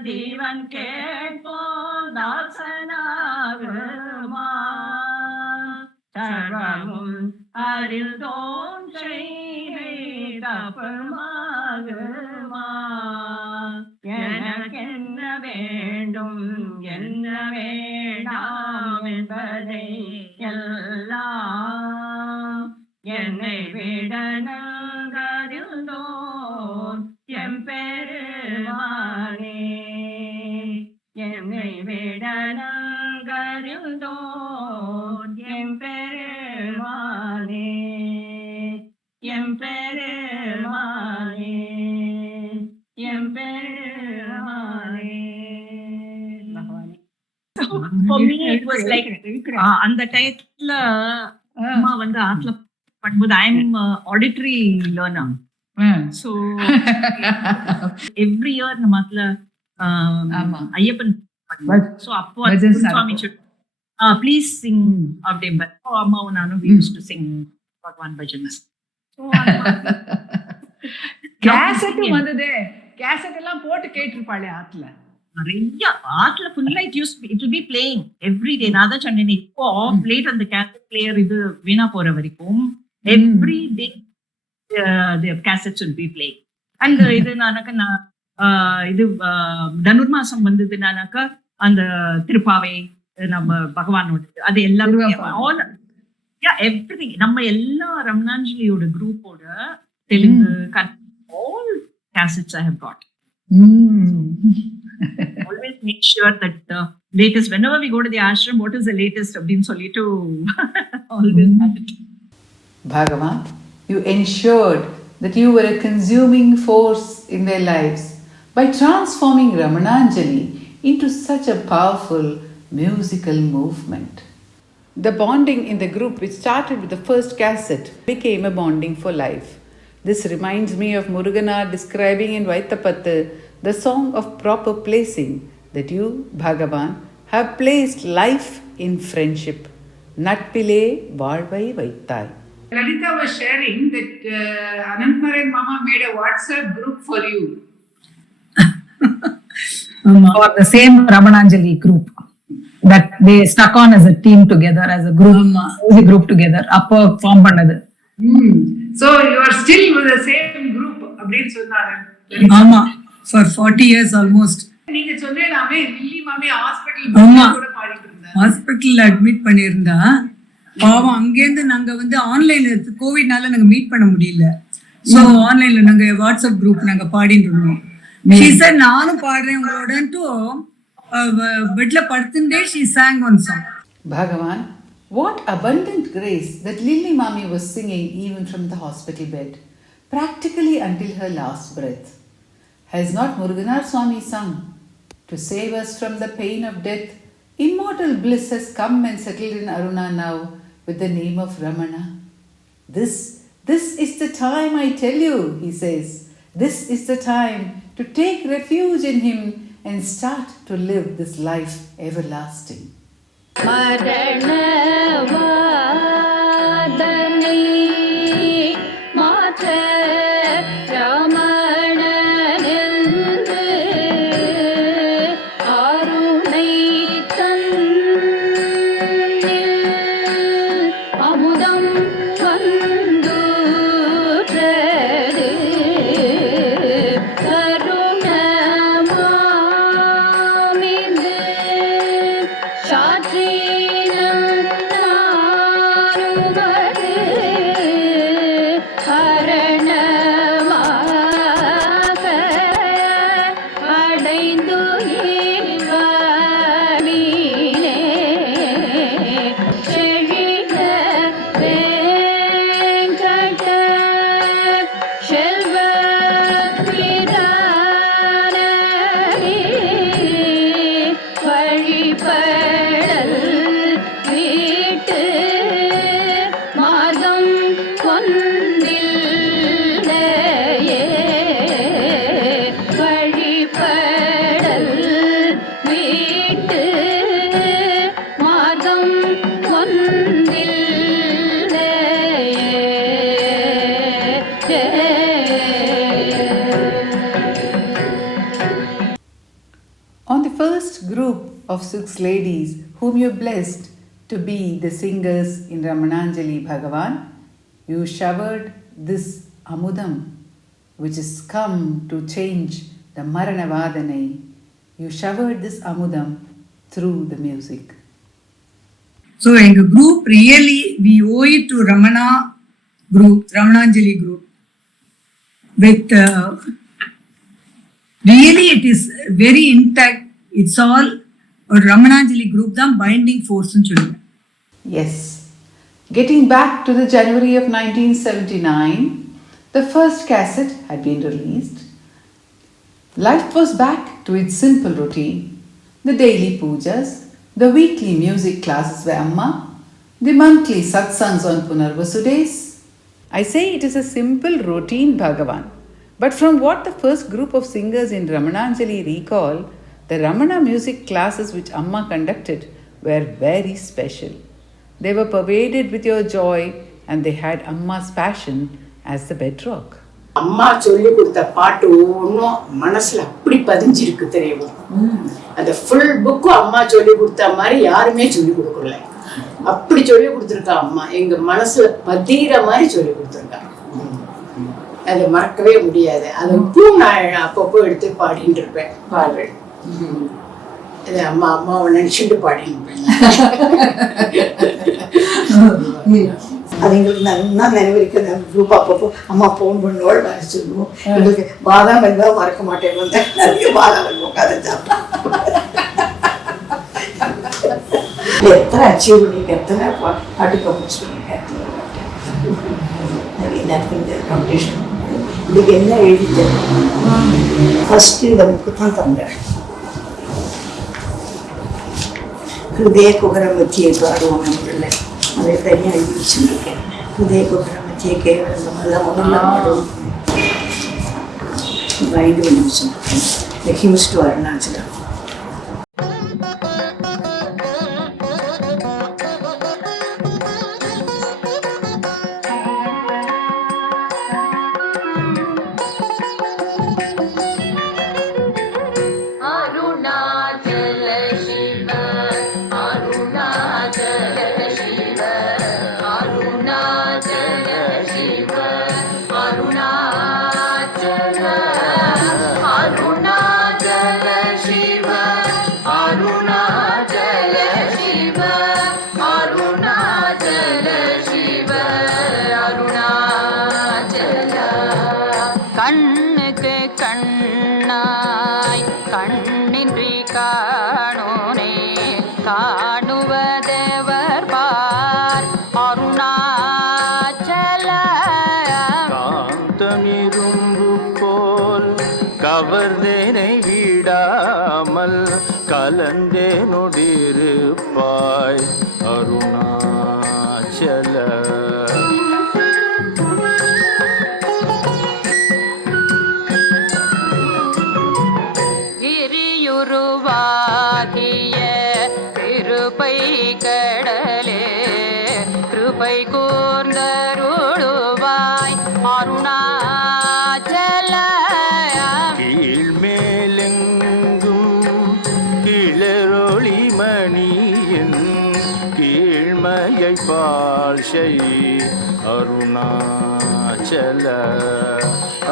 தேவன் கேட்போம் தாசனாகுமா? சர்வமும் அறில் தோன்றை தப்பமாகுமா? எனக்கென்ன வேண்டும் என்ன வேண்டாம் என்பதை எல்லாம் என்னை விட நங்கறிந்தோன் எம்பெருமானே. என்னை விட நங்கறிந்தோன் எம்பெருமானே. எம்பெருமானே எம்பெருமானே. For me it was like அந்த டைத்துல அம்மா வந்து ஆத்ல பண்ணும்போது I am auditory learner. So every year நம்ம ஆத்ல ஐயப்பன் so அப்போ சுவாமி please sing அப்படிம்பர். அம்மாவும் நானும் we used to sing பகவான் பஜன்ஸ். கேசட் வந்ததே, கேசட் எல்லாம் போட்டு கேட்டிருப்பாளே ஆத்ல. நிறைய ஆத்ல ஃபுல்லா it will be playing every day. நான் தான் சொன்னேன் இப்போ ஆஃப் லேட் அந்த கேசட் பிளேயர் இது வீணா போற வரைக்கும் every day the cassettes will be playing. And இது நானாக்கா நான் இது தனுர்மாசம் வந்தது நானாக்கா அந்த திருப்பாவை நம்ம பகவானோட அது எல்லாமே everything. நம்ம எல்லா ரமணாஞ்சலியோட குரூப்போட Telugu all cassettes I have got. Always make sure that the latest, whenever we go to the ashram, what is the latest அப்படின்னு சொல்லிட்டு always have it. Bhagavan, you ensured that you were a consuming force in their lives by transforming Ramananjali into such a powerful musical movement. The bonding in the group, which started with the first cassette, became a bonding for life. This reminds me of Muruganar describing in Vaitapattu the song of proper placing, that you, Bhagavan, have placed life in friendship. Natpile Vaalvai Vaittai. Lalita was sharing that Anantnarayan Mama made a WhatsApp group for you. For the same Ramananjali group that they stuck on as a team together, as a group, music group together, upper form பண்ணது. So you are still with the same group அப்படின்னு சொன்னாங்க. ஆமா, for 40 years almost. நீங்க சொன்னேனாமே lily மாமி hospital கூட பாடிட்டு இருந்தாங்க. ஹாஸ்பிடல்ல அட்மிட் பண்ணியிருந்தா, பாவம் அங்கேருந்து நாங்க வந்து ஆன்லைன்ல கோவிட்னால நாங்க மீட் பண்ண முடியல. ஸோ ஆன்லைன்ல நாங்க வாட்ஸ்அப் குரூப் நாங்க பாடிட்டு இருந்தோம். She said, நானும் பாடுறேன் உங்களோடன்ட்டு பெட்ல படுத்துட்டே she sang one song. Bhagavan, what abundant grace that Lilli Mami was singing even from the hospital bed, practically until her last breath. Has not Muruganar Swami sung, to save us from the pain of death, immortal bliss has come and settled in Aruna now with the name of Ramana. This is the time, I tell you, he says. This is the time to take refuge in him and start to live this life everlasting. மரணவாதனை மாற்ற ரமணனென்று அருணை தன்னில் அமுதம் வந்துற்றது கருணமாமிந்து On the first group of 6 ladies whom you blessed to be the singers in Ramananjali Bhagavan, you showered this Amudam, which has come to change the Maranavadane. You showered this Amudam through the music. So எங்க group really we owe it to Ramana group, Ramananjali group. With really it is very intact. It's all a Ramananjali group தான் binding force ன்னு சொல்லுவேன். Yes. Getting back to the January of 1979, the first cassette had been released. Life was back to its simple routine. The daily pujas, the weekly music classes by Amma, the monthly satsangs on Punarvasu days. I say it is a simple routine, Bhagavan. But from what the first group of singers in Ramananjali recall, the Ramana music classes which Amma conducted were very special. They were pervaded with your joy and they had Amma's passion as the bedrock. அம்மா சொல்லி கொடுத்த பாட்டு ஒன்றும் மனசுல அப்படி பதிஞ்சிருக்கு தெரியும். அந்த full புக்கும் அம்மா சொல்லி கொடுத்த மாதிரி யாருமே சொல்லி கொடுக்கல. அப்படி சொல்லி கொடுத்துருக்கா அம்மா, எங்க மனசுல பதிகிற மாதிரி சொல்லி கொடுத்துருக்கா. அதை மறக்கவே முடியாது. அது இப்பவும் நான் அப்பப்போ எடுத்து பாடிட்டு இருப்பேன். பாடுறேன் அது அம்மா அம்மாவை நினைச்சுட்டு பாடிட்டு இருப்பேன். அது எங்களுக்கு நல்லா நினைவிருக்கு. அந்த குரூப் அப்பப்போ அம்மா ஃபோன் பண்ணோடு வேலை சொல்லுவோம். எங்களுக்கு பாதாம் அல்வா மறக்க மாட்டேன். வந்து நிறைய பாதாம் அல்வா உட்காந்து சாப்பிட்டா. எத்தனை அச்சீவ் பண்ணிங்க, எத்தனை பாட்டு கம்போஸ் பண்ணிங்க. நிறைய நேரத்தில் இந்த காம்படிஷன் இதுக்கு என்ன எழுதி ஃபஸ்ட்டு இந்த புக்கு தான் தந்தேன். ஹிருதய குகரம் மத்தியை பாடுவோம் நம்மள அதை தனியாக எழுதி வச்சுருக்கேன். ஹிருதய குகரம் மத்தியை கேவலம் இந்த மாதிரிலாம் முதல்ல பாடுவோம். பைண்டு பண்ணி வச்சுருக்கேன். இந்த ஹியூஸ் டு அருணாச்சலம். கண்ணுக்கு கண்ணாய் கண்ணின்றி காணோனே காணுவதேவர் பார் அருணாச்சல. காந்தமிரும்பு போல் கவர்ந்தேனை விடாமல் கலந்தே நொடிருப்பாய் அருணாச்சல. கிரியுருவாகிய திருப்பை கடலே கிருபை கூர்ந்தருளுவாய் அருணாச்சல. கீழ்மேலெங்கும் கிளரொளி மணியின் கீழ்மையை பால்ஷை அருணாச்சல.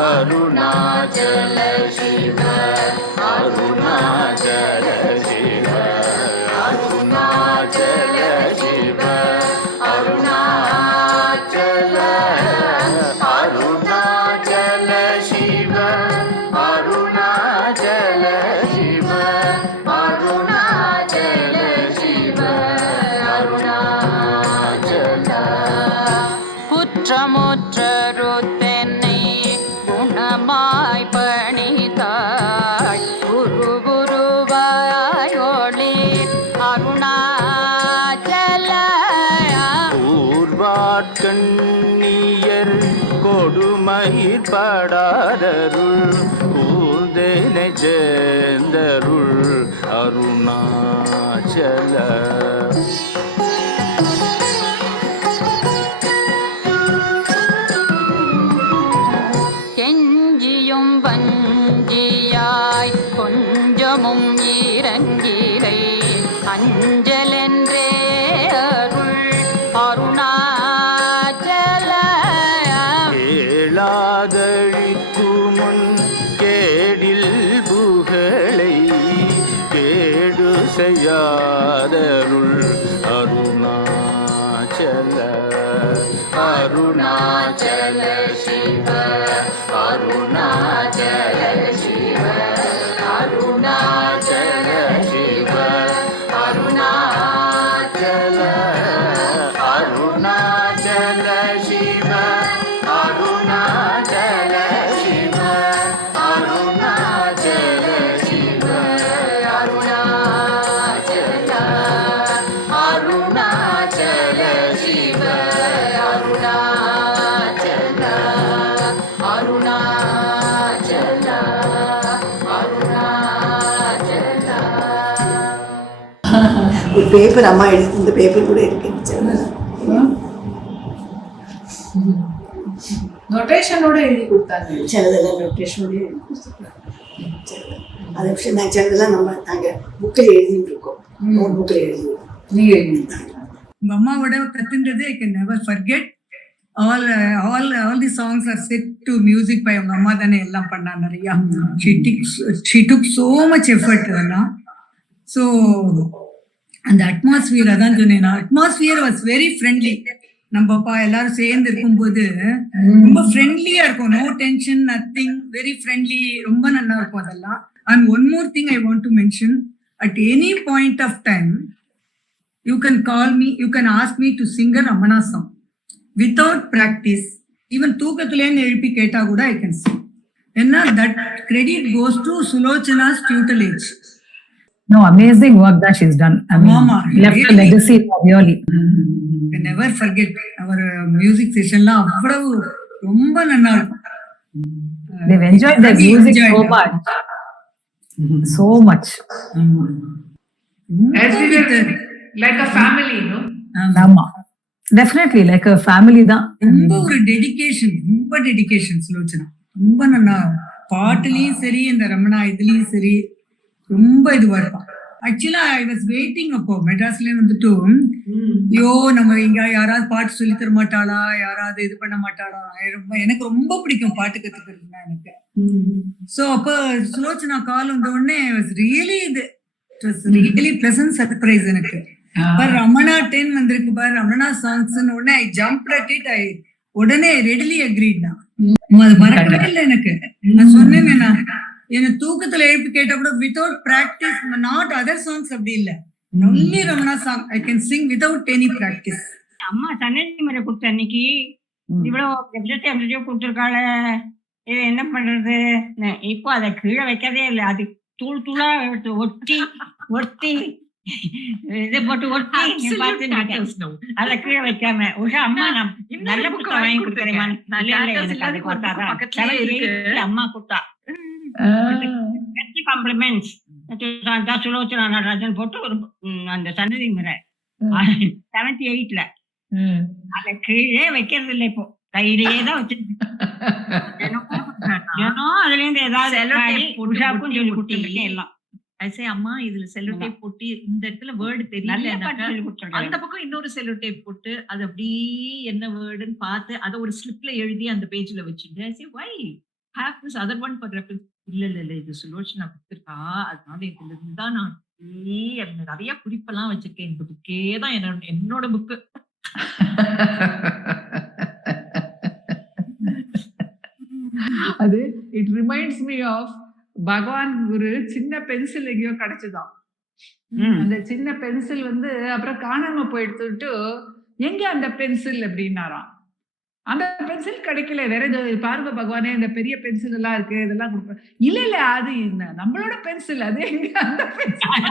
அருணாச்சல சிவ அருணாச்சல சிவ அருணாச்சல சிவ அருணாச்சல அருணாச்சல சிவ அருணாச்சல சிவ அருணாச்சல சிவ அருணாச்சல. குற்றமுற்றருத்தென்னை குணமாய் பணித்தாய் குரு குருவாய் ஒளி அருணாச்சல. ஊர்வாட்கண்ணியர் கொடுமயிர் படாதருள் ஊர்தேனை சேர்ந்தருள் அருணாச்சல. கெஞ்சியும் வஞ்சியாய் கொஞ்சமும் இறங்கிலை அஞ்சலென்றே அருள் அருணாச்சல. கேளாதழிக்குமுன் கேடில் புகழை கேடு செய்யாதருள் அருணாச்சல. அருணாச்சல சிவ அருணாச்சல சிவ அருணாச்சல சிவ அருணாச்சல அருணாச்சல சிவ அருணாச்சல சிவ அருணாச்சல சிவ அருணாச்சல அருணாச்சல சிவ அருணாச்சல அருணாச்சல அருணாச்சல. ஒரு பேப்பர் அம்மா எழுதி இந்த பேப்பர் கூட இருக்கு. நோட்டேஷனோட எழுதி கொடுத்தாங்க. சிலதெல்லாம் நோட்டேஷனோட எழுதி கொடுத்துருக்காங்க. அதை விஷயம் நான் சிலதெல்லாம் நம்ம நாங்கள் புக்கில் எழுதிட்டு இருக்கோம். நோட் புக்கில் எழுதுவோம். நீங்க எழுதிட்டாங்க. உங்க அம்மாவோட கத்துன்றது I can never forget. all the songs are set to music by உங்க அம்மா தானே எல்லாம் பண்ணா நிறையா. she took so much effort அதெல்லாம். So அந்த அட்மாஸ்பியர் அதான் சொன்னேன். Atmosphere was very friendly. நம்ம அப்பா எல்லாரும் சேர்ந்து இருக்கும்போது ரொம்ப ஃப்ரெண்ட்லியா இருக்கும். No tension, nothing, very friendly, ரொம்ப நல்லா இருக்கும் அதெல்லாம். And one more thing I want to mention, at any point of time you can call me, you can ask me to sing a Ramana song without practice. Even தூக்கத்துலேன்னு எழுப்பி கேட்டா கூட I can sing. ஏன்னா that credit goes to சுலோச்சனாஸ் tutelage. No, amazing work that she's done. I mean, Mama, left a really. legacy really. Can never forget our music session la avvalavu romba nalla irukum. They've enjoyed their We music enjoyed so it. much. So much. As we were like a family, no? Amma. Definitely like a family da. ரொம்ப ஒரு dedication, ரொம்ப dedication Sulochana. ரொம்ப நல்லா பாட்டுலயும் சரி, இந்த ரமணா இதுலயும் சரி ரொம்ப இதுவா இருப்பான். ஆக்சுவலா ஐ வாஸ் வெயிட்டிங். அப்போ மெட்ராஸ்ல வந்துட்டு ஐயோ நம்ம இங்க யாராவது பாட்டு சொல்லி தர மாட்டாளா, யாராவது இது பண்ண மாட்டாளா. எனக்கு ரொம்ப பிடிக்கும் பாட்டு கத்துக்கிறதுனா எனக்கு. சோ அப்ப சுலோச்சனா கால் வந்த உடனே ரியலி இது ரியலி பிளசன்ட் சர்ப்ரைஸ் எனக்கு. ரமணா 10 வந்திருக்கு பாரு, ரமணா சாங்ஸ் உடனே ஐ ஜம்ப் அட் இட். ஐ உடனே ரெடிலி அக்ரீட் தான். அது மறக்கவே இல்லை எனக்கு. நான் சொன்னேன், என்ன தூக்கத்துல எழுப்பி கேட்டா கூட without practice, not other songs அப்படி இல்ல, only Ramana song I can Singh without any practice. அம்மா சன்னதி முறை கொடுத்த அன்னைக்கு இவ்வளவு கொடுத்துருக்காள, இது என்ன பண்றது, இப்போ அதை கீழே வைக்கதே இல்லை. அது தூள் தூளா ஒட்டி ஒட்டி இதை போட்டு ஒட்டி அதை கீழே வைக்காம உஷா அம்மா நான் நல்ல புத்தகம் வாங்கி கொடுக்குறேன். அம்மா கொடுத்தா காம்ப்ளிமெண்ட்ஸ் சுலோச்சனா நடராஜன் போட்டு ஒரு அந்த சன்னதி முறை 78ல அதை கீழே வைக்கிறது இல்லை, இப்போ கையிலேயே தான் வச்சிருக்கு. அதுல இருந்து ஏதாவது உஷாக்கும் சொல்லி கொடுத்துருக்கேன் எல்லாம். அம்மா இதுல செல்லோ டேப் போட்டு இந்த இடத்துல வேர்டு தெரியல, அந்த பக்கம் இன்னொரு செல்லோ டேப் போட்டு அது அப்படியே என்ன வேர்டுன்னு பார்த்து அதை ஒரு ஸ்லிப்ல எழுதி அந்த பேஜ்ல வச்சுட்டு why have this other one for reference. இல்ல இது சுலோச்சனா கொடுத்துருக்கா, அதனால இதுல இருந்துதான் நான் நிறைய குறிப்பெல்லாம் வச்சிருக்கேன். இந்த புக்கே தான் என்னோட புக்கு. அது இட் ரிமைண்ட்ஸ் மீ ஆஃப் பகவான் ஒரு சின்ன பென்சில் எங்கேயோ கிடைச்சுதான். அந்த சின்ன பென்சில் அப்புறம் காணாம போயிடுத்துட்டு எங்க அந்த பென்சில் அப்படின்னாராம். அந்த பென்சில் கிடைக்கல, வேற ஏதாவது பாருங்க பகவானே இந்த பெரிய பென்சில் எல்லாம் இருக்கு இதெல்லாம் கொடுப்பேன். இல்ல அது நம்மளோட பென்சில், அது எங்க அந்த பென்சில்.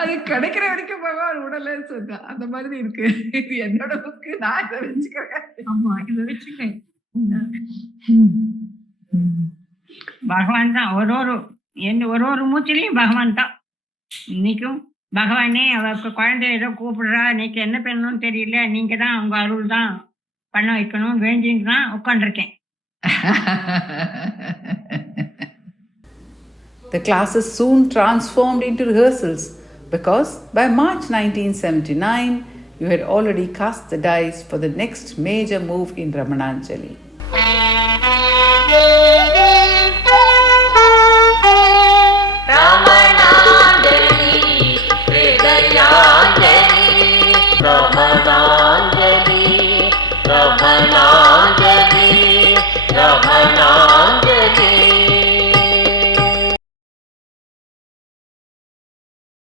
அது கிடைக்கிற வரைக்கும் பகவான் உடல சொன்னா அந்த மாதிரி இருக்கு. இது என்னோட புக்கு, நான் இதை வச்சுக்கிறேன். ஆமா இதை வச்சுக்கிறேன். பகவான் தான் ஒரு ஒரு மூச்சிலையும் பகவான் தான். இன்னைக்கும் பகவானே அவருக்கு குழந்தை ஏதோ கூப்பிடுறா, இன்னைக்கு என்ன பண்ணணும்னு தெரியல, நீங்க தான் உங்க அருள் தான் பண்ண வைக்கணும் வேண்டின்னு தான் உட்காந்துருக்கேன். The classes soon transformed into rehearsals because by March 1979 you had already cast the dice for the next major move in Ramananjali. Ramananjali, Ramananjali, Ramananjali.